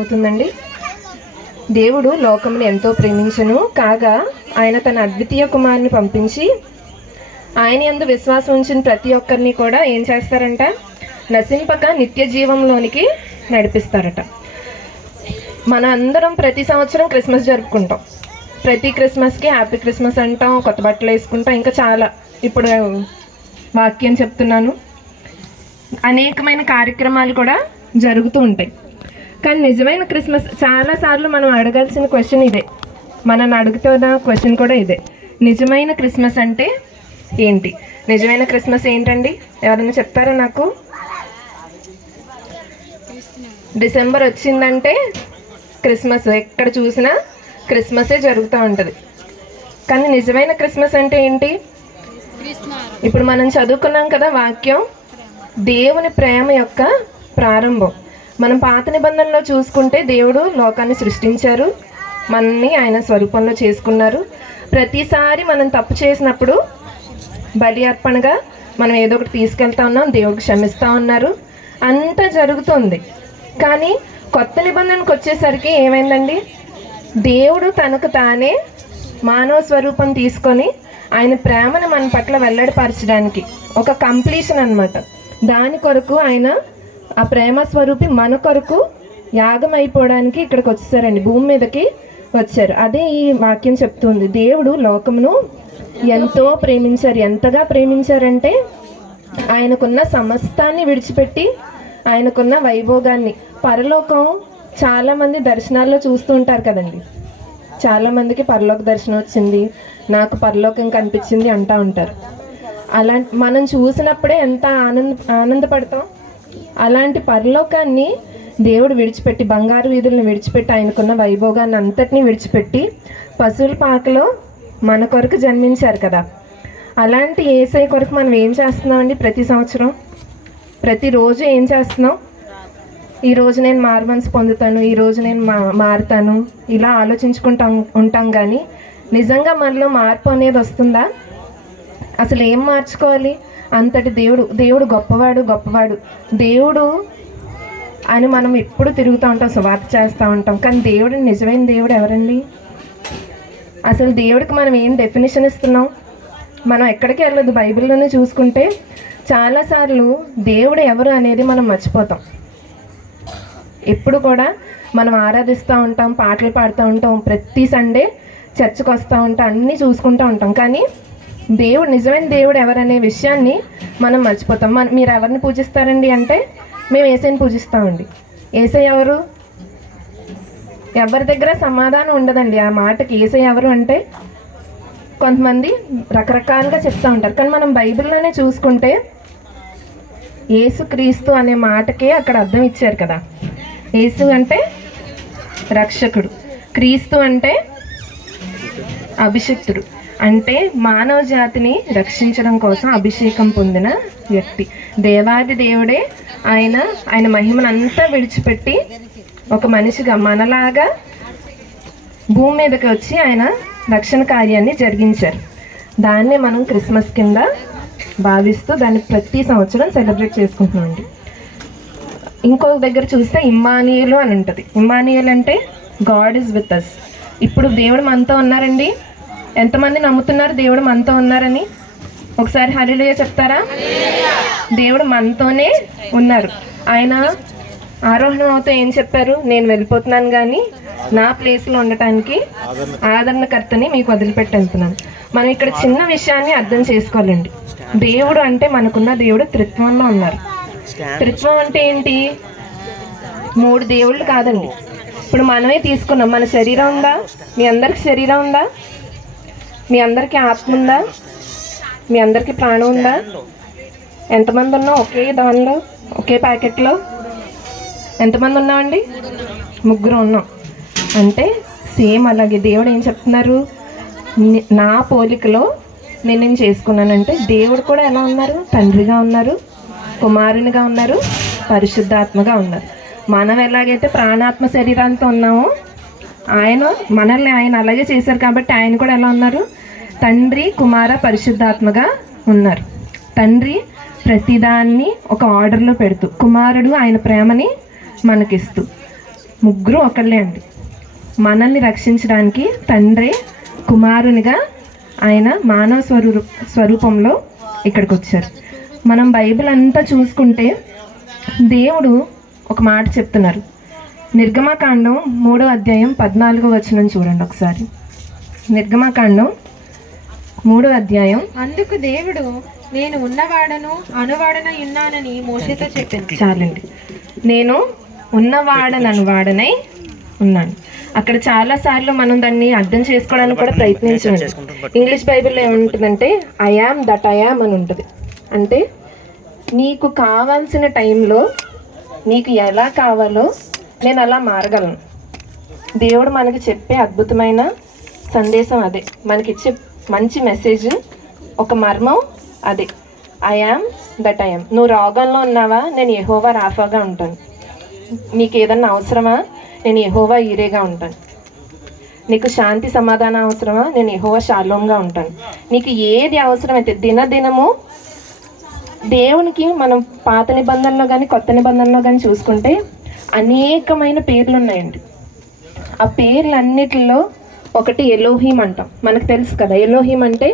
అర్థమవుతుందండి. దేవుడు లోకమును ఎంతో ప్రేమించెను, కాగా ఆయన తన అద్వితీయ కుమారుని పంపించి ఆయన యందు విశ్వాసం ఉంచిన ప్రతి ఒక్కరిని కూడా ఏం చేస్తారంట, నశింపక నిత్య జీవంలోనికి నడిపిస్తారట. మన అందరం ప్రతి సంవత్సరం క్రిస్మస్ జరుపుకుంటాం. ప్రతి క్రిస్మస్కి హ్యాపీ క్రిస్మస్ అంటాం, కొత్త బట్టలు వేసుకుంటాం, ఇంకా చాలా ఇప్పుడు వాక్యం చెప్తున్నాను, అనేకమైన కార్యక్రమాలు కూడా జరుగుతూ ఉంటాయి. కానీ నిజమైన క్రిస్మస్ చాలాసార్లు మనం అడగాల్సిన క్వశ్చన్ ఇదే, మనల్ని అడుగుతున్న క్వశ్చన్ కూడా ఇదే, నిజమైన క్రిస్మస్ అంటే ఏంటి? నిజమైన క్రిస్మస్ ఏంటండి? ఎవరైనా చెప్తారా నాకు? డిసెంబర్ వచ్చిందంటే క్రిస్మస్, ఎక్కడ చూసినా క్రిస్మసే జరుగుతూ ఉంటుంది. కానీ నిజమైన క్రిస్మస్ అంటే ఏంటి? ఇప్పుడు మనం చదువుకున్నాం కదా వాక్యం, దేవుని ప్రేమ యొక్క ప్రారంభం. మనం పాత నిబంధనలో చూసుకుంటే దేవుడు లోకాన్ని సృష్టించారు, మనల్ని ఆయన స్వరూపంలో చేసుకున్నారు. ప్రతిసారి మనం తప్పు చేసినప్పుడు బలి అర్పణగా మనం ఏదో ఒకటి తీసుకెళ్తా ఉన్నాం, దేవుడికి క్షమిస్తూ ఉన్నారు, అంతా జరుగుతుంది. కానీ కొత్త నిబంధనకు వచ్చేసరికి ఏమైందండి, దేవుడు తనకు తానే మానవ స్వరూపం తీసుకొని ఆయన ప్రేమను మన పట్ల వెల్లడిపరచడానికి ఒక కంప్లీషన్ అన్నమాట. దాని కొరకు ఆయన ఆ ప్రేమ స్వరూపి మన కొరకు యాగం అయిపోవడానికి ఇక్కడికి వచ్చేసారండి, భూమి మీదకి వచ్చారు. అదే ఈ వాక్యం చెప్తుంది, దేవుడు లోకమును ఎంతో ప్రేమించారు. ఎంతగా ప్రేమించారంటే ఆయనకున్న సమస్తాన్ని విడిచిపెట్టి, ఆయనకున్న వైభోగాన్ని, పరలోకం చాలామంది దర్శనాల్లో చూస్తూ ఉంటారు కదండి, చాలామందికి పరలోక దర్శనం వచ్చింది, నాకు పరలోకం కనిపించింది అంటూ ఉంటారు. అలాంటి మనం చూసినప్పుడే ఎంత ఆనందపడతాం. అలాంటి పరలోకాన్ని దేవుడు విడిచిపెట్టి, బంగారు వీధులను విడిచిపెట్టి, ఆయనకున్న వైభోగాన్ని అంతటినీ విడిచిపెట్టి పశువుల పాకలో మన కొరకు జన్మించారు కదా. అలాంటి యేసయ్య కొరకు మనం ఏం చేస్తున్నామండి? ప్రతి సంవత్సరం ప్రతిరోజు ఏం చేస్తున్నాం? ఈరోజు నేను మారుమనసు పొందుతాను, ఈరోజు నేను మారుతాను, ఇలా ఆలోచించుకుంటా ఉంటాం. కానీ నిజంగా మనలో మార్పు అనేది వస్తుందా? అసలు ఏం మార్చుకోవాలి? అంతటి దేవుడు గొప్పవాడు, దేవుడు అని మనం ఎప్పుడు తిరుగుతూ ఉంటాం, సువార్త చేస్తూ ఉంటాం. కానీ నిజమైన దేవుడు ఎవరండి? అసలు దేవుడికి మనం ఏం డెఫినేషన్ ఇస్తున్నాం? మనం ఎక్కడికి వెళ్ళదు, బైబిల్లోనే చూసుకుంటే చాలాసార్లు దేవుడు ఎవరు అనేది మనం మర్చిపోతాం. ఎప్పుడు కూడా మనం ఆరాధిస్తూ ఉంటాం, పాటలు పాడుతూ ఉంటాం, ప్రతి సండే చర్చికి వస్తూ ఉంటాం, అన్నీ చూసుకుంటూ ఉంటాం. కానీ నిజమైన దేవుడు ఎవరనే విషయాన్ని మనం మర్చిపోతాం. మీరు ఎవరిని పూజిస్తారండి అంటే మేము యేసయ్యని పూజిస్తామండి. యేసయ్య ఎవరు? ఎవరి దగ్గర సమాధానం ఉండదండి ఆ మాటకి. యేసయ్య ఎవరు అంటే కొంతమంది రకరకాలుగా చెప్తూ ఉంటారు. కానీ మనం బైబిల్లోనే చూసుకుంటే యేసు క్రీస్తు అనే మాటకే అక్కడ అర్థం ఇచ్చారు కదా. యేసు అంటే రక్షకుడు, క్రీస్తు అంటే అభిషిక్తుడు, అంటే మానవ జాతిని రక్షించడం కోసం అభిషేకం పొందిన వ్యక్తి. దేవాది దేవుడే ఆయన మహిమను అంతా విడిచిపెట్టి ఒక మనిషిగా మనలాగా భూమి మీదకి వచ్చి ఆయన రక్షణ కార్యాన్ని జరిగించారు. దాన్నే మనం క్రిస్మస్ కింద భావిస్తూ దాన్ని ప్రతి సంవత్సరం సెలబ్రేట్ చేసుకుంటున్నామండి. ఇంకో దగ్గర చూస్తే ఇమ్మానుయేలు అని ఉంటుంది. ఇమ్మానుయేల్ అంటే గాడ్ ఈజ్ విత్ అస్. ఇప్పుడు దేవుడు మనతో ఉన్నారండి. ఎంతమంది నమ్ముతున్నారు దేవుడు మనతో ఉన్నారని? ఒకసారి హల్లెలూయా చెప్తారా? దేవుడు మనతోనే ఉన్నారు. ఆయన ఆరోహణం అవుతూ ఏం చెప్పారు? నేను వెళ్ళిపోతున్నాను, కానీ నా ప్లేస్లో ఉండటానికి ఆదరణకర్తని మీకు వదిలిపెట్టి వెళ్తున్నాను. మనం ఇక్కడ చిన్న విషయాన్ని అర్థం చేసుకోవాలండి. దేవుడు అంటే మనకున్న దేవుడు త్రిత్వంలో ఉన్నారు. త్రిత్వం అంటే ఏంటి? 3 దేవుళ్ళు కాదండి. ఇప్పుడు మనమే తీసుకున్నాం. మన శరీరం ఉందా? మీ అందరికి శరీరం ఉందా? మీ అందరికీ ఆత్మ ఉందా? మీ అందరికీ ప్రాణం ఉందా? ఎంతమంది ఉన్నాం ఒకే దానిలో, ఒకే ప్యాకెట్లో? ఎంతమంది ఉన్నామండి? 3 ఉన్నాం. అంటే సేమ్ అలాగే దేవుడు ఏం చెప్తున్నారు? నా పోలికలో నేను చేసుకున్నానంటే దేవుడు కూడా ఎలా ఉన్నారు? తండ్రిగా ఉన్నారు, కుమారునిగా ఉన్నారు, పరిశుద్ధాత్మగా ఉన్నారు. మనం ఎలాగైతే ప్రాణాత్మ శరీరాలతో ఉన్నామో మనల్ని ఆయన అలాగే చేశారు. కాబట్టి ఆయన కూడా ఎలా ఉన్నారు? తండ్రి, కుమార, పరిశుద్ధాత్మగా ఉన్నారు. తండ్రి ప్రతిదాన్ని ఒక ఆర్డర్లో పెడుతూ, కుమారుడు ఆయన ప్రేమని మనకిస్తూ, ముగ్గురు ఒకళ్ళే అండి. మనల్ని రక్షించడానికి తండ్రి కుమారునిగా ఆయన మానవ స్వరూపంలో ఇక్కడికి వచ్చారు. మనం బైబిల్ అంతా చూసుకుంటే దేవుడు ఒక మాట చెప్తున్నారు. నిర్గమకాండం 3వ అధ్యాయం 14వ వచనం చూడండి ఒకసారి. నిర్గమకాండం 3వ అధ్యాయం. అందుకు దేవుడు, నేను ఉన్నవాడను అనువాడనై ఉన్నానని మోషేతో చెప్పింది. చాలండి. నేను ఉన్నవాడనై ఉన్నాను. అక్కడ చాలాసార్లు మనం దాన్ని అర్థం చేసుకోవడానికి కూడా ప్రయత్నించండి. ఇంగ్లీష్ బైబిల్లో ఏముంటుందంటే I am that I am అని ఉంటుంది. అంటే నీకు కావాల్సిన టైంలో నీకు ఎలా కావాలో నేను అలా మారగలను. దేవుడు మనకి చెప్పే అద్భుతమైన సందేశం అదే, మనకిచ్చే మంచి మెసేజ్, ఒక మర్మం అదే. I am that I am. నువ్వు రోగంలో ఉన్నావా, నేను యెహోవా రాఫాగా ఉంటాను. నీకు ఏదన్నా అవసరమా, నేను యెహోవా ఈరేగా ఉంటాను. నీకు శాంతి సమాధానం అవసరమా, నేను యెహోవా షాలోమ్గా ఉంటాను. నీకు ఏది అవసరమైతే దినదినము దేవునికి మనం పాత నిబంధనలో కానీ కొత్త నిబంధనలో కానీ చూసుకుంటే అనేకమైన పేర్లు ఉన్నాయండి. ఆ పేర్లన్నిటిలో ఒకటి ఎలోహీం అంటాం. మనకు తెలుసు కదా, ఎలోహీం అంటే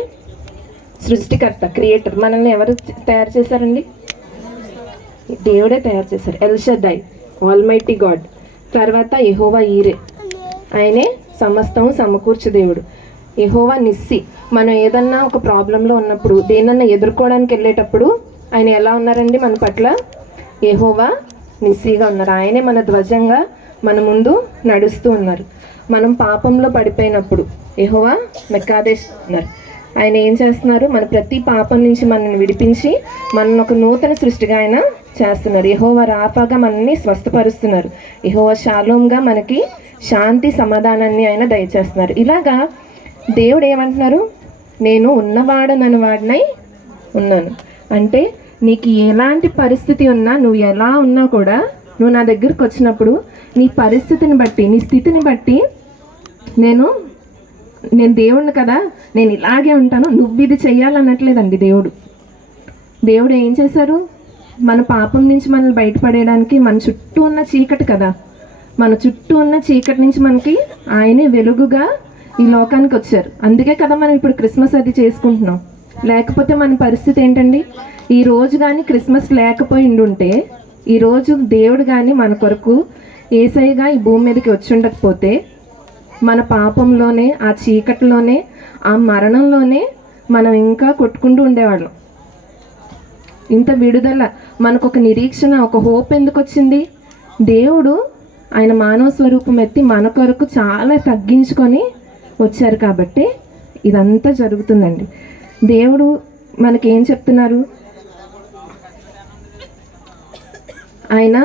సృష్టికర్త, క్రియేటర్. మనల్ని ఎవరు తయారు చేశారండి? దేవుడే తయారు చేశారు. El Shaddai, almighty God. తర్వాత యెహోవా ఈరే, ఆయనే సమస్తము సమకూర్చు దేవుడు. యెహోవా నిస్సి, మనం ఏదన్నా ఒక ప్రాబ్లంలో ఉన్నప్పుడు, దేనన్నా ఎదుర్కోవడానికి వెళ్ళేటప్పుడు ఆయన ఎలా ఉన్నారండి మన పట్ల? యెహోవా నిస్సిగా ఉన్నారు. ఆయనే మన ధ్వజంగా మన ముందు నడుస్తూ ఉన్నారు. మనం పాపంలో పడిపోయినప్పుడు యెహోవా మెక్కాదేశ్ ఉన్నారు. ఆయన ఏం చేస్తున్నారు? మన ప్రతి పాపం నుంచి మనల్ని విడిపించి మనల్ని ఒక నూతన సృష్టిగా ఆయన చేస్తున్నారు. యెహోవా రాఫాగా మనల్ని స్వస్థపరుస్తున్నారు. యెహోవా షాలోమ్గా మనకి శాంతి సమాధానాన్ని ఆయన దయచేస్తున్నారు. ఇలాగా దేవుడు ఏమంటున్నారు? నేను ఉన్నవాడనని వాడినై ఉన్నాను. అంటే నీకు ఎలాంటి పరిస్థితి ఉన్నా, నువ్వు ఎలా ఉన్నా కూడా, నువ్వు నా దగ్గరికి వచ్చినప్పుడు నీ పరిస్థితిని బట్టి, నీ స్థితిని బట్టి నేను దేవుడిని కదా, నేను ఇలాగే ఉంటాను, నువ్వు ఇది చెయ్యాలన్నట్లేదండి. దేవుడు ఏం చేశారు? మన పాపం నుంచి మనల్ని బయటపడేయడానికి, మన చుట్టూ ఉన్న చీకటి కదా, మన చుట్టూ ఉన్న చీకటి నుంచి మనకి ఆయనే వెలుగుగా ఈ లోకానికి వచ్చారు. అందుకే కదా మనం ఇప్పుడు క్రిస్మస్ అది చేసుకుంటున్నాం. లేకపోతే మన పరిస్థితి ఏంటండి? ఈ రోజు కానీ క్రిస్మస్ లేకపోయి ఉంటే, ఈరోజు దేవుడు కానీ మన కొరకు యేసయ్యగా ఈ భూమి మీదకి వచ్చి ఉండకపోతే, మన పాపంలోనే, ఆ చీకటిలోనే, ఆ మరణంలోనే మనం ఇంకా కొట్టుకుంటూ ఉండేవాళ్ళం. ఇంత విడుదల, మనకు ఒక నిరీక్షణ, ఒక హోప్ ఎందుకు వచ్చింది? దేవుడు ఆయన మానవ స్వరూపం ఎత్తి మన కొరకు చాలా తగ్గించుకొని వచ్చారు కాబట్టి ఇదంతా జరుగుతుందండి. దేవుడు మనకేం చెప్తున్నారు? ఆయన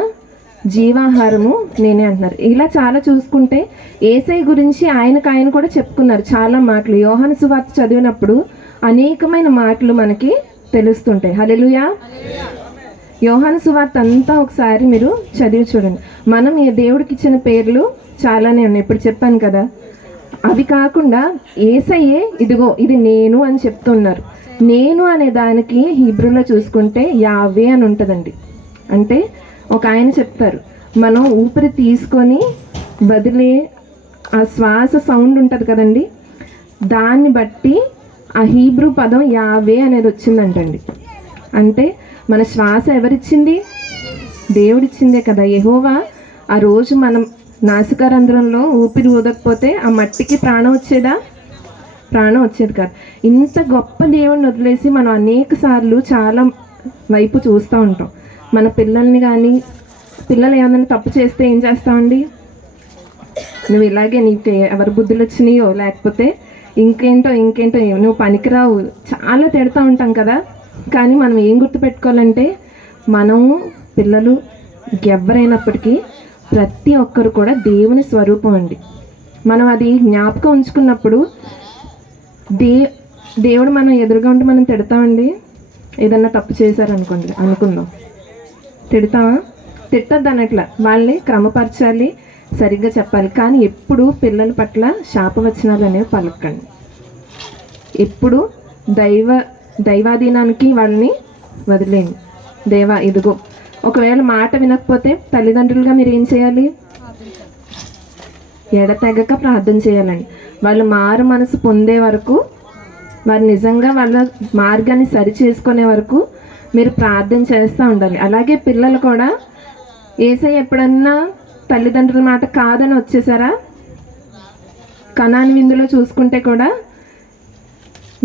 జీవాహారము నేనే అంటున్నారు. ఇలా చాలా చూసుకుంటే యేసయ్య గురించి ఆయన కూడా చెప్పుకున్నారు చాలా మాటలు. యోహాను సువార్త చదివినప్పుడు అనేకమైన మాటలు మనకి తెలుస్తుంటాయి. హల్లెలూయా. యోహాను సువార్త అంతా ఒకసారి మీరు చదివి చూడండి. మనం ఈ దేవుడికి ఇచ్చిన పేర్లు చాలానే ఉన్నాయి, ఇప్పుడు చెప్పాను కదా. అవి కాకుండా యేసయ్యే ఇదిగో ఇది నేను అని చెప్తున్నారు. నేను అనే దానికి హీబ్రూలో చూసుకుంటే యావే అని ఉంటుందండి. అంటే ఒక ఆయన చెప్తారు, మనం ఊపిరి తీసుకొని వదిలే ఆ శ్వాస సౌండ్ ఉంటుంది కదండి, దాన్ని బట్టి ఆ హీబ్రూ పదం యావే అనేది వచ్చిందంటండి. అంటే మన శ్వాస ఎవరిచ్చింది? దేవుడిచ్చిందే కదా. యెహోవా ఆ రోజు మనం నాసికారంధ్రంలో ఊపిరి ఊదకపోతే ఆ మట్టికి ప్రాణం వచ్చేదా? ప్రాణం వచ్చేది కాదు. ఇంత గొప్ప దేవుడిని వదిలేసి మనం అనేక సార్లు చాలా వైపు చూస్తూ ఉంటాం. మన పిల్లల్ని కానీ, పిల్లలు ఏమైనా తప్పు చేస్తే ఏం చేస్తామండి? నువ్వు ఇలాగే, నీకు ఎవరి బుద్ధులు వచ్చినాయో, లేకపోతే ఇంకేంటో నువ్వు పనికిరావు, చాలా తిడతా ఉంటాం కదా. కానీ మనం ఏం గుర్తుపెట్టుకోవాలంటే, మనము పిల్లలు ఎవరైనప్పటికీ ప్రతి ఒక్కరు కూడా దేవుని స్వరూపం అండి. మనం అది జ్ఞాపకం ఉంచుకున్నప్పుడు దేవుడు మనం ఎదురుగా ఉంటే మనం తిడతామండి. ఏదన్నా తప్పు అనుకుందాం, తిడతామా? తిట్టద్దు అన్నట్ల, వాళ్ళని క్రమపరచాలి, సరిగ్గా చెప్పాలి. కానీ ఎప్పుడు పిల్లల పట్ల శాపవచనాలు అనేవి పలకండి. ఎప్పుడు దైవాధీనానికి వాళ్ళని వదిలేండి. దేవా ఇదిగో, ఒకవేళ మాట వినకపోతే తల్లిదండ్రులుగా మీరు ఏం చేయాలి? ఎడతెగక ప్రార్థన చేయాలండి. వాళ్ళు మారు మనసు పొందే వరకు, వారు నిజంగా వాళ్ళ మార్గాన్ని సరి చేసుకునే వరకు మీరు ప్రార్థన చేస్తూ ఉండాలి. అలాగే పిల్లలు కూడా యేసయ్య ఎప్పుడన్నా తల్లిదండ్రుల మాట కాదని వచ్చేసారా? కనాని విందులో చూసుకుంటే కూడా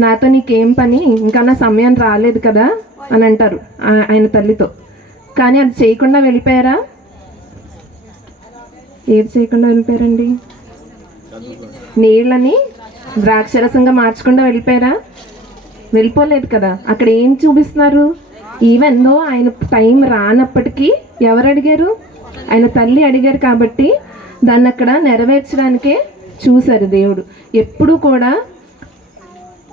నాతో నీకేం పని, ఇంకా నా సమయం రాలేదు కదా అని అంటారు ఆయన తల్లితో. కానీ అది చేయకుండా వెళ్ళిపోయారా? ఏది చేయకుండా వెళ్ళిపోయారండి? నీళ్ళని ద్రాక్షరసంగా మార్చకుండా వెళ్ళిపోయారా? వెళ్ళిపోలేదు కదా. అక్కడ ఏం చూపిస్తున్నారు? ఈవెన్ దో ఆయన టైం రానప్పటికీ ఎవరు అడిగారు? ఆయన తల్లి అడిగారు కాబట్టి దాన్ని అక్కడ నెరవేర్చడానికే చూశారు దేవుడు. ఎప్పుడూ కూడా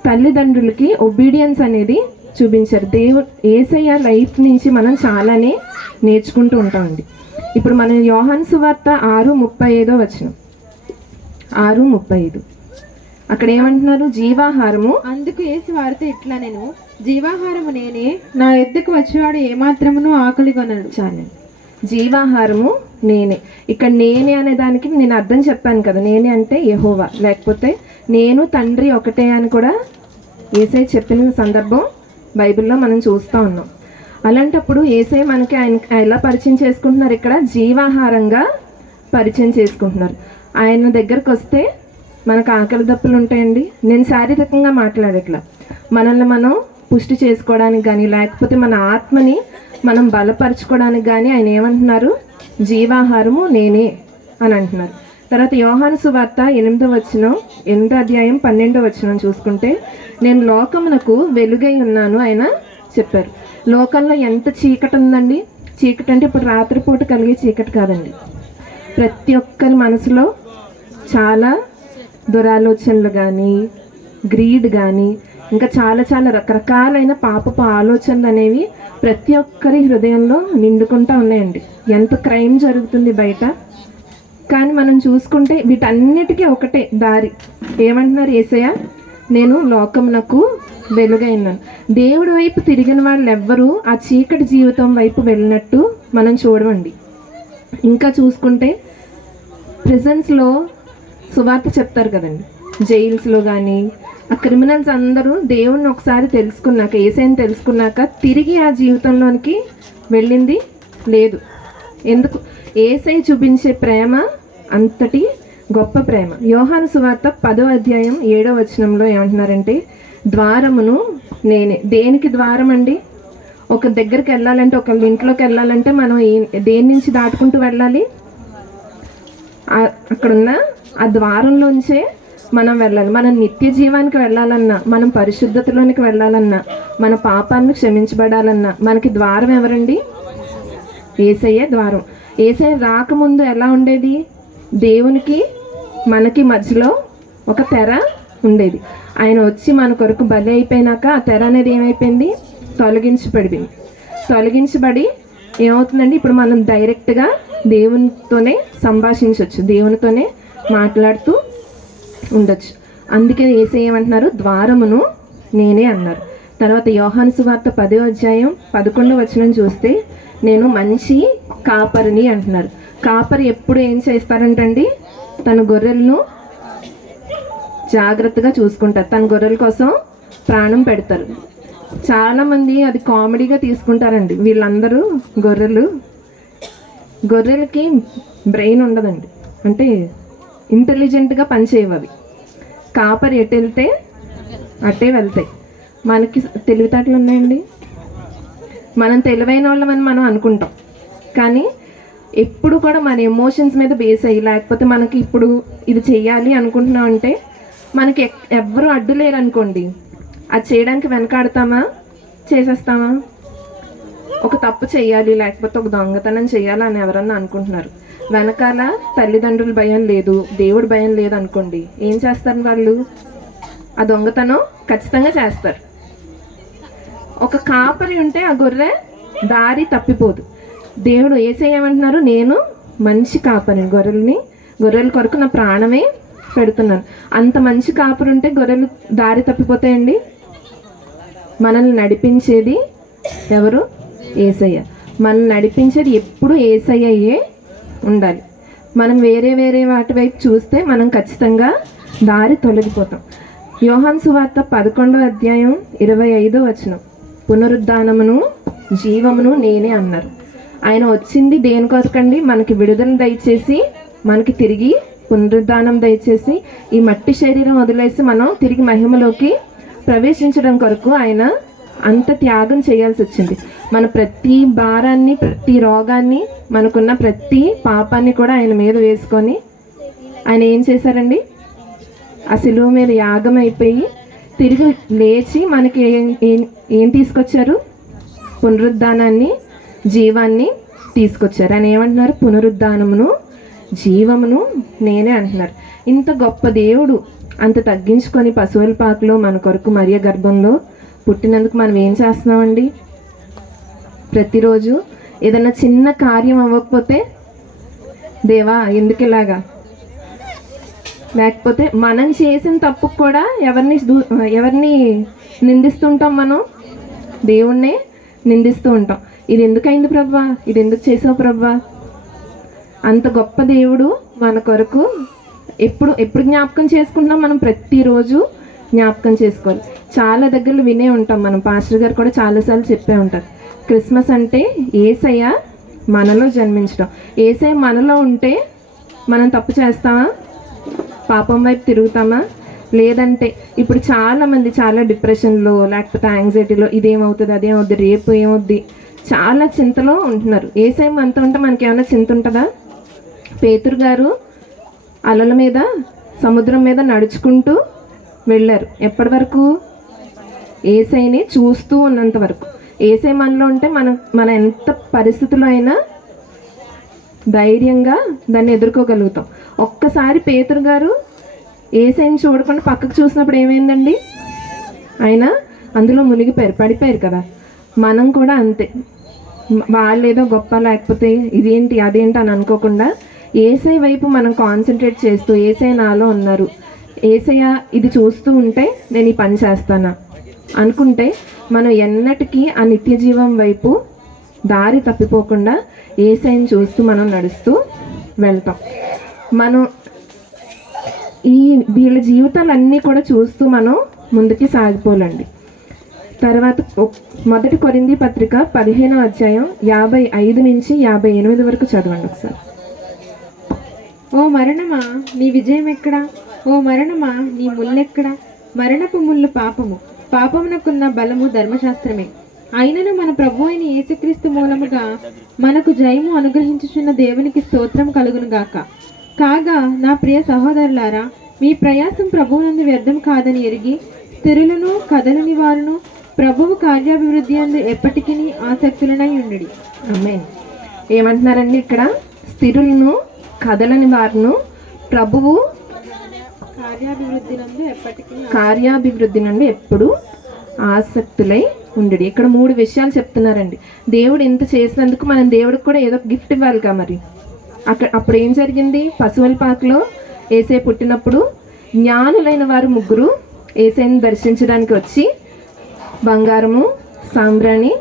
తల్లిదండ్రులకి ఒబీడియన్స్ అనేది చూపించారు. యేసయ్య లైఫ్ నుంచి మనం చాలానే నేర్చుకుంటూ ఉంటామండి. ఇప్పుడు మనం యోహాను సువార్త 6:35 వచనం, 6:35 అక్కడ ఏమంటున్నారు? జీవాహారము. అందుకు యేసు వారితో ఇట్లా, నేను జీవాహారము నేనే, నా ఎద్దుకు వచ్చేవాడు ఏమాత్రమును ఆకలి కొనడు. చాలండి. జీవాహారము నేనే. ఇక్కడ నేనే అనే దానికి నేను అర్థం చెప్పాను కదా. నేనే అంటే యెహోవా, లేకపోతే నేను తండ్రి ఒకటే అని కూడా యేసయ్య చెప్పిన సందర్భం బైబిల్లో మనం చూస్తూ ఉన్నాం. అలాంటప్పుడు యేసయ్య మనకి ఆయన ఎలా పరిచయం చేసుకుంటున్నారు? ఇక్కడ జీవాహారంగా పరిచయం చేసుకుంటున్నారు. ఆయన దగ్గరకు వస్తే మనకు ఆకలి దప్పులు ఉంటాయండి. నేను శారీరకంగా మాట్లాడట్లా, మనల్ని మనం పుష్టి చేసుకోవడానికి కానీ, లేకపోతే మన ఆత్మని మనం బలపరచుకోవడానికి కానీ ఆయన ఏమంటున్నారు? జీవాహారము నేనే అని అంటున్నారు. తర్వాత యోహాను సువార్త 8వ అధ్యాయం 12వ వచనం చూసుకుంటే, నేను లోకమునకు వెలుగై ఉన్నాను ఆయన చెప్పారు. లోకంలో ఎంత చీకటి ఉందండి. చీకటి అంటే ఇప్పుడు రాత్రిపూట కలిగే చీకటి కాదండి. ప్రతి ఒక్కరి మనసులో చాలా దురాలోచనలు కానీ, గ్రీడ్ కానీ, ఇంకా చాలా చాలా రకరకాలైన పాపపు ఆలోచనలు అనేవి ప్రతి ఒక్కరి హృదయంలో నిండుకుంటూ ఉన్నాయండి. ఎంత క్రైమ్ జరుగుతుంది బయట. కానీ మనం చూసుకుంటే వీటన్నిటికీ ఒకటే దారి. ఏమంటున్నారు యేసయ్య? నేను లోకమునకు వెలుగై ఉన్నాను. దేవుడి వైపు తిరిగిన వాళ్ళు ఎవ్వరూ ఆ చీకటి జీవితం వైపు వెళ్ళినట్టు మనం చూడమండి. ఇంకా చూసుకుంటే ప్రిజన్స్లో సువార్త చెప్తారు కదండి, జైల్స్లో కానీ. ఆ క్రిమినల్స్ అందరూ దేవుణ్ణి ఒకసారి తెలుసుకున్నాక, యేసయ్యని తెలుసుకున్నాక తిరిగి ఆ జీవితంలోనికి వెళ్ళింది లేదు. ఎందుకు? యేసయ్య చూపించే ప్రేమ అంతటి గొప్ప ప్రేమ. యోహాను సువార్త 10వ అధ్యాయం 7వ వచనంలో ఏమంటున్నారంటే, ద్వారమును నేనే. దేనికి ద్వారం అండి? ఒక దగ్గరికి వెళ్ళాలంటే, ఒకళ్ళ ఇంట్లోకి వెళ్ళాలంటే మనం దేని నుంచి దాటుకుంటూ వెళ్ళాలి? అక్కడున్న ఆ ద్వారంలోంచే మనం వెళ్ళాలి. మనం నిత్య జీవానికి వెళ్ళాలన్నా, మనం పరిశుద్ధతలోనికి వెళ్ళాలన్నా, మన పాపాలను క్షమించబడాలన్నా మనకి ద్వారం ఎవరండి? యేసయ్య ద్వారం. యేసయ్య రాకముందు ఎలా ఉండేది? దేవునికి మనకి మధ్యలో ఒక తెర ఉండేది. ఆయన వచ్చి మన కొరకు బలి అయిపోయినాక ఆ తెర అనేది ఏమైపోయింది? తొలగించబడి ఏమవుతుందండి? ఇప్పుడు మనం డైరెక్ట్గా దేవునితోనే సంభాషించవచ్చు, దేవునితోనే మాట్లాడుతూ ఉండొచ్చు. అందుకే యేసయ్య ఏమంటున్నారు? ద్వారమును నేనే అన్నారు. తర్వాత యోహాను సువార్త 10వ అధ్యాయం 11వ వచనం చూస్తే, నేను మంచి కాపరిని అంటున్నారు. కాపరి ఎప్పుడు ఏం చేస్తారంటండి? తన గొర్రెలను జాగ్రత్తగా చూసుకుంటారు. తన గొర్రెల కోసం ప్రాణం పెడతారు. చాలామంది అది కామెడీగా తీసుకుంటారండి. వీళ్ళందరూ గొర్రెలకి బ్రెయిన్ ఉండదండి, అంటే ఇంటెలిజెంట్గా పనిచేయవు అవి. కాపరి ఎటు వెళ్తే అట్టే వెళ్తాయి. మనకి తెలివితేటలు ఉన్నాయండి, మనం తెలివైన వాళ్ళమని మనం అనుకుంటాం. కానీ ఎప్పుడు కూడా మన ఎమోషన్స్ మీద బేస్ అయ్యి, లేకపోతే మనకి ఇప్పుడు ఇది చెయ్యాలి అనుకుంటున్నాం అంటే మనకి ఎవ్వరూ అడ్డు లేరు అనుకోండి, అది చేయడానికి వెనకాడతామా? చేసేస్తామా? ఒక తప్పు చేయాలి, లేకపోతే ఒక దొంగతనం చేయాలి అని ఎవరన్నా అనుకుంటున్నారు, వెనకాల తల్లిదండ్రుల భయం లేదు, దేవుడి భయం లేదు అనుకోండి, ఏం చేస్తారు వాళ్ళు? ఆ దొంగతనం ఖచ్చితంగా చేస్తారు. ఒక కాపరి ఉంటే ఆ గొర్రె దారి తప్పిపోదు. దేవుడు యేసయ్య ఏమంటున్నారు? నేను మంచి కాపరిని, గొర్రెల కొరకు నా ప్రాణమే పెడుతున్నాను. అంత మంచి కాపరి ఉంటే గొర్రెలు దారి తప్పిపోతాయండి? మనల్ని నడిపించేది ఎవరు? యేసయ్య. మనల్ని నడిపించేది ఎప్పుడు యేసయ్యయే ఉండాలి. మనం వేరే వేరే వాటి వైపు చూస్తే మనం ఖచ్చితంగా దారి తొలగిపోతాం. యోహాను సువార్త 11వ అధ్యాయం 25వ వచనం, పునరుద్ధానమును జీవమును నేనే అన్నారు. ఆయన వచ్చింది దేని కొరకండి? మనకి విడుదల దయచేసి, మనకి తిరిగి పునరుద్ధానం దయచేసి, ఈ మట్టి శరీరం వదిలేసి మనం తిరిగి మహిమలోకి ప్రవేశించడం కొరకు ఆయన అంత త్యాగం చేయాల్సి వచ్చింది. మన ప్రతి భారాన్ని, ప్రతి రోగాన్ని, మనకున్న ప్రతి పాపాన్ని కూడా ఆయన మీద వేసుకొని ఆయన ఏం చేశారండి? ఆ శిలువ మీద యాగం అయిపోయి తిరిగి లేచి మనకి ఏం తీసుకొచ్చారు? పునరుద్ధానాన్ని, జీవాన్ని తీసుకొచ్చారు. ఆయన ఏమంటున్నారు? పునరుద్ధానమును జీవమును నేనే అంటున్నారు. ఇంత గొప్ప దేవుడు అంత తగ్గించుకొని పశువుల పాకలో మన కొరకు మరియ గర్భంలో పుట్టినందుకు మనం ఏం చేస్తున్నామండి? ప్రతిరోజు ఏదైనా చిన్న కార్యం అవ్వకపోతే దేవా ఎందుకు ఇలాగా, లేకపోతే మనం చేసిన తప్పు కూడా ఎవరిని నిందిస్తుంటాం? మనం దేవుణ్ణే నిందిస్తూ ఉంటాం. ఇది ఎందుకైంది ప్రభా, ఇది ఎందుకు చేసావు ప్రభా? అంత గొప్ప దేవుడు మన కొరకు ఎప్పుడు జ్ఞాపకం చేసుకుంటాం? మనం ప్రతిరోజు జ్ఞాపకం చేసుకోవాలి. చాలా దగ్గరలో వినే ఉంటాం మనం, పాస్టర్ గారు కూడా చాలాసార్లు చెప్పే ఉంటారు, క్రిస్మస్ అంటే యేసయ్య మనలో జన్మించడం. యేసయ్య మనలో ఉంటే మనం తప్పు చేస్తామా? పాపం వైపు తిరుగుతామా? లేదంటే ఇప్పుడు చాలామంది చాలా డిప్రెషన్లో, లేకపోతే యాంగ్జైటీలో, ఇదేమవుతుంది, అదేమవుద్ది, రేపు ఏమవుద్ది, చాలా చింతలో ఉంటున్నారు. యేసయ్య మనతో ఉంటే మనకేమైనా చింత ఉంటుందా? పేతురు గారు అలల మీద, సముద్రం మీద నడుచుకుంటూ వెళ్ళారు. ఎప్పటి వరకు? యేసయ్యని చూస్తూ ఉన్నంత వరకు. యేసయ్య మనలో ఉంటే మన ఎంత పరిస్థితుల్లో అయినా ధైర్యంగా దాన్ని ఎదుర్కోగలుగుతాం. ఒక్కసారి పేతురు గారు యేసయ్యని చూడకుండా పక్కకు చూసినప్పుడు ఏమైందండి? ఆయన అందులో పడిపోయారు కదా. మనం కూడా అంతే. వాళ్ళు ఏదో గొప్ప, లేకపోతే ఇదేంటి అదేంటి అని అనుకోకుండా యేసయ్య వైపు మనం కాన్సన్ట్రేట్ చేస్తూ, యేసయ్య నాలో ఉన్నారు, యేసయ్య ఇది చూస్తూ ఉంటే నేను ఈ పని చేస్తానా అనుకుంటే మనం ఎన్నటికీ ఆ నిత్య జీవం వైపు దారి తప్పిపోకుండా యేసయ్యని చూస్తూ మనం నడుస్తూ వెళ్తాం. మనం వీళ్ళ జీవితాలన్నీ కూడా చూస్తూ మనం ముందుకి సాగిపోలండి. తర్వాత 1 కొరింథీ పత్రిక 15వ అధ్యాయం 55 నుంచి 58 వరకు చదవండి ఒకసారి. ఓ మరణమా నీ విజయం ఎక్కడా? ఓ మరణమా నీ ముల్లెక్కడా? మరణపు ముళ్ళు పాపము, పాపమునకున్న బలము ధర్మశాస్త్రమే. అయినను మన ప్రభు అయిన యేసుక్రీస్తు మూలముగా మనకు జయము అనుగ్రహించుచున్న దేవునికి స్తోత్రం కలుగును గాక. కాగా నా ప్రియ సహోదరులారా, మీ ప్రయాసం ప్రభువునందు వ్యర్థం కాదని ఎరిగి స్థిరులను కదలని వారును ప్రభువు కార్యాభివృద్ధి అందు ఎప్పటికీ ఆసక్తులనై ఉండుడి. ఆమేన్. ఏమంటున్నారండి ఇక్కడ? స్థిరులను కదలని వారును ప్రభువు కార్యాభివృద్ధి నుండి ఎప్పుడు ఆసక్తులై ఉండు. ఇక్కడ 3 విషయాలు చెప్తున్నారండి. దేవుడు ఇంత చేసినందుకు మనం దేవుడికి కూడా ఏదో గిఫ్ట్ ఇవ్వాలిగా. మరి అప్పుడు ఏం జరిగింది? పశువుల పాకలో యేసయ్య పుట్టినప్పుడు జ్ఞానులైన వారు 3 యేసయ్యని దర్శించడానికి వచ్చి బంగారము, సాంబ్రాణి,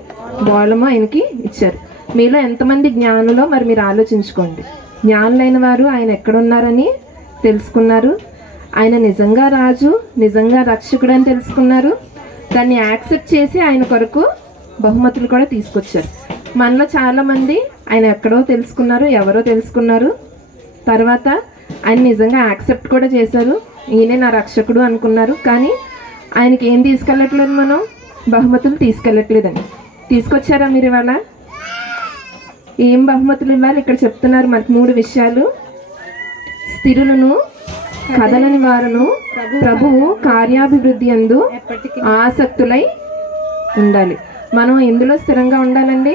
బోళము ఆయనకి ఇచ్చారు. మీలో ఎంతమంది జ్ఞానులో మరి మీరు ఆలోచించుకోండి. జ్ఞానులైన వారు ఆయన ఎక్కడున్నారని తెలుసుకున్నారు, ఆయన నిజంగా రాజు, నిజంగా రక్షకుడు అని తెలుసుకున్నారు, దాన్ని యాక్సెప్ట్ చేసి ఆయన కొరకు బహుమతులు కూడా తీసుకొచ్చారు. మనలో చాలామంది ఆయన ఎక్కడో తెలుసుకున్నారు, ఎవరో తెలుసుకున్నారు, తర్వాత ఆయన నిజంగా యాక్సెప్ట్ కూడా చేశారు, ఈయనే నా రక్షకుడు అనుకున్నారు. కానీ ఆయనకి ఏం తీసుకెళ్ళట్లేదు, మనం బహుమతులు తీసుకెళ్ళట్లేదని. తీసుకొచ్చారా మీరు ఇవాళ? ఏం బహుమతులు ఇవ్వాలి? ఇక్కడ చెప్తున్నారు మనకి 3 విషయాలు. స్థిరులను కదలని వారును ప్రభువు కార్యాభివృద్ధి అందు ఆసక్తులై ఉండాలి. మనం ఎందులో స్థిరంగా ఉండాలండి?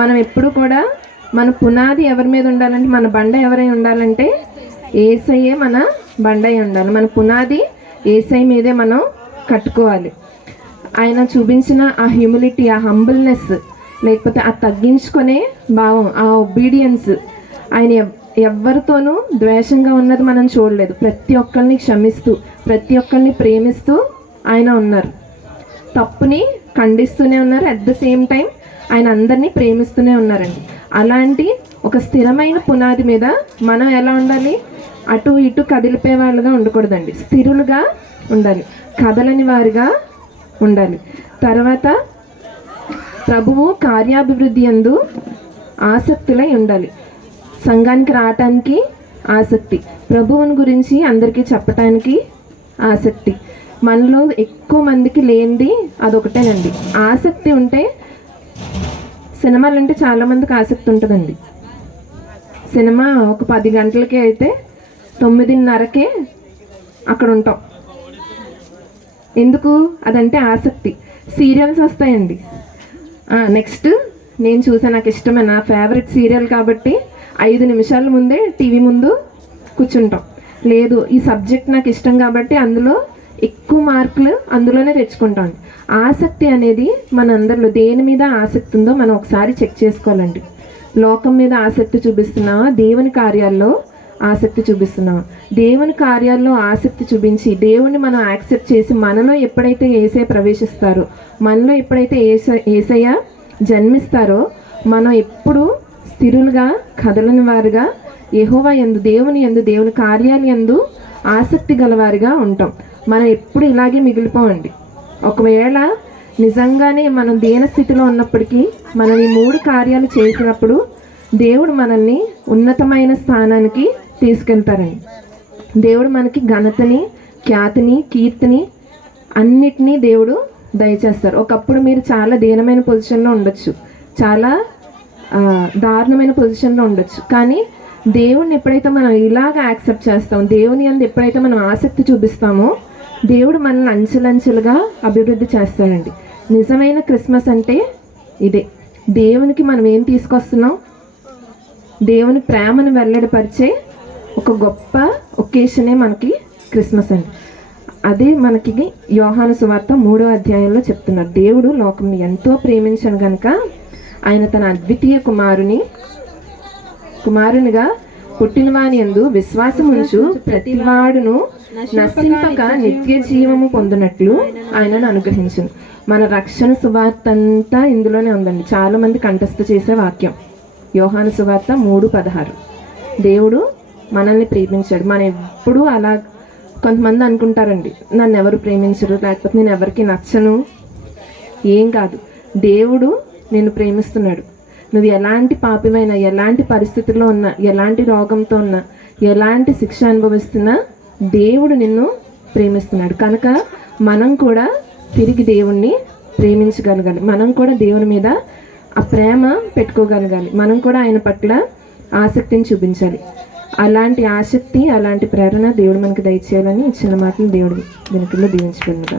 మనం ఎప్పుడు కూడా మన పునాది ఎవరి మీద ఉండాలంటే, మన బండ ఎవరై ఉండాలంటే యేసయ్యే మన బండ అయి ఉండాలి. మన పునాది యేసయ్య మీదే మనం కట్టుకోవాలి. ఆయన చూపించిన ఆ హ్యూమిలిటీ, ఆ హంబుల్నెస్, లేకపోతే ఆ తగ్గించుకునే భావం, ఆ ఒబీడియన్స్, ఆయన ఎవరితోనూ ద్వేషంగా ఉన్నది మనం చూడలేదు. ప్రతి ఒక్కరిని క్షమిస్తూ, ప్రతి ఒక్కరిని ప్రేమిస్తూ ఆయన ఉన్నారు. తప్పుని ఖండిస్తూనే ఉన్నారు, అట్ ద సేమ్ టైం ఆయన అందరినీ ప్రేమిస్తూనే ఉన్నారండి. అలాంటి ఒక స్థిరమైన పునాది మీద మనం ఎలా ఉండాలి? అటు ఇటు కదిలిపోయే వాళ్ళుగా ఉండకూడదండి, స్థిరులుగా ఉండాలి, కదలని వారిగా ఉండాలి. తర్వాత ప్రభువు కార్యాభివృద్ధి యందు ఆసక్తులై ఉండాలి. సంఘానికి రావటానికి ఆసక్తి, ప్రభువుని గురించి అందరికీ చెప్పటానికి ఆసక్తి. మనలో ఎక్కువ మందికి లేనిది అదొకటేనండి, ఆసక్తి ఉంటే. సినిమాలు అంటే చాలామందికి ఆసక్తి ఉంటుందండి. సినిమా ఒక 10 గంటలకే అయితే 9:30కే అక్కడ ఉంటాం. ఎందుకు? అదంటే ఆసక్తి. సీరియల్స్ వస్తాయండి. నెక్స్ట్ నేను చూసా, నాకు ఇష్టమైన నా ఫేవరెట్ సీరియల్ కాబట్టి 5 నిమిషాల ముందే టీవీ ముందు కూర్చుంటాం. లేదు, ఈ సబ్జెక్ట్ నాకు ఇష్టం కాబట్టి అందులో ఎక్కువ మార్కులు అందులోనే తెచ్చుకుంటాం. ఆసక్తి అనేది మనందరిలో దేని మీద ఆసక్తి ఉందో మనం ఒకసారి చెక్ చేసుకోవాలండి. లోకం మీద ఆసక్తి చూపిస్తున్నావా? దేవుని కార్యాల్లో ఆసక్తి చూపిస్తున్నావా? దేవుని కార్యాల్లో ఆసక్తి చూపించి దేవుని మనం యాక్సెప్ట్ చేసి మనలో ఎప్పుడైతే యేసయ్య ప్రవేశిస్తారో, మనలో ఎప్పుడైతే యేసయ్య జన్మిస్తారో, మనం ఎప్పుడు స్థిరులుగా కదలని వారుగా యెహోవా యందు, దేవుని యందు, దేవుని కార్యాల యందు ఆసక్తి గలవారిగా ఉంటాం. మనం ఎప్పుడు ఇలాగే మిగిలిపోవండి. ఒకవేళ నిజంగానే మనం దీన స్థితిలో ఉన్నప్పటికీ మనం ఈ 3 కార్యాలు చేసినప్పుడు దేవుడు మనల్ని ఉన్నతమైన స్థానానికి తీసుకెళ్తారండి. దేవుడు మనకి ఘనతని, ఖ్యాతిని, కీర్తిని అన్నిటినీ దేవుడు దయచేస్తారు. ఒకప్పుడు మీరు చాలా దీనమైన పొజిషన్లో ఉండొచ్చు, చాలా దారుణమైన పొజిషన్లో ఉండొచ్చు. కానీ దేవుడిని ఎప్పుడైతే మనం ఇలాగ యాక్సెప్ట్ చేస్తామో, దేవుని యందు ఎప్పుడైతే మనం ఆసక్తి చూపిస్తామో, దేవుడు మనల్ని అంచెలంచెలుగా అభివృద్ధి చేస్తాడండి. నిజమైన క్రిస్మస్ అంటే ఇదే. దేవునికి మనం ఏం తీసుకొస్తున్నాం? దేవుని ప్రేమను వెల్లడిపరిచే ఒక గొప్ప ఒకేషనే మనకి క్రిస్మస్ అండి. అదే మనకి యోహాను సువార్త 3వ అధ్యాయంలో చెప్తున్నారు. దేవుడు లోకంని ఎంతో ప్రేమించను గనుక ఆయన తన అద్వితీయ కుమారునిగా పుట్టినవాని యందు విశ్వాసముంచు ప్రతివాడును నశింపక నిత్య జీవము పొందినట్లు ఆయనను అనుగ్రహించును. మన రక్షణ సువార్త అంతా ఇందులోనే ఉందండి. చాలా మంది కంఠస్థ చేసే వాక్యం యోహాను సువార్త 3:16. దేవుడు మనల్ని ప్రేమించాడు. మనం ఎప్పుడూ అలా, కొంతమంది అనుకుంటారండి, నన్ను ఎవరు ప్రేమించరు, లేకపోతే నేను ఎవరికి నచ్చను. ఏం కాదు, దేవుడు నిన్ను ప్రేమిస్తున్నాడు. నువ్వు ఎలాంటి పాపివైనా, ఎలాంటి పరిస్థితుల్లో ఉన్నా, ఎలాంటి రోగంతో ఉన్నా, ఎలాంటి శిక్ష అనుభవిస్తున్నా దేవుడు నిన్ను ప్రేమిస్తున్నాడు. కనుక మనం కూడా తిరిగి దేవుణ్ణి ప్రేమించగలగాలి. మనం కూడా దేవుని మీద ఆ ప్రేమ పెట్టుకోగలగాలి. మనం కూడా ఆయన పట్ల ఆసక్తిని చూపించాలి. అలాంటి ఆసక్తి, అలాంటి ప్రేరణ దేవుడు మనకు దయచేయాలని ఇచ్చిన మాటలు దేవుడు వెనుకల్లో దీవించుకున్నాడు.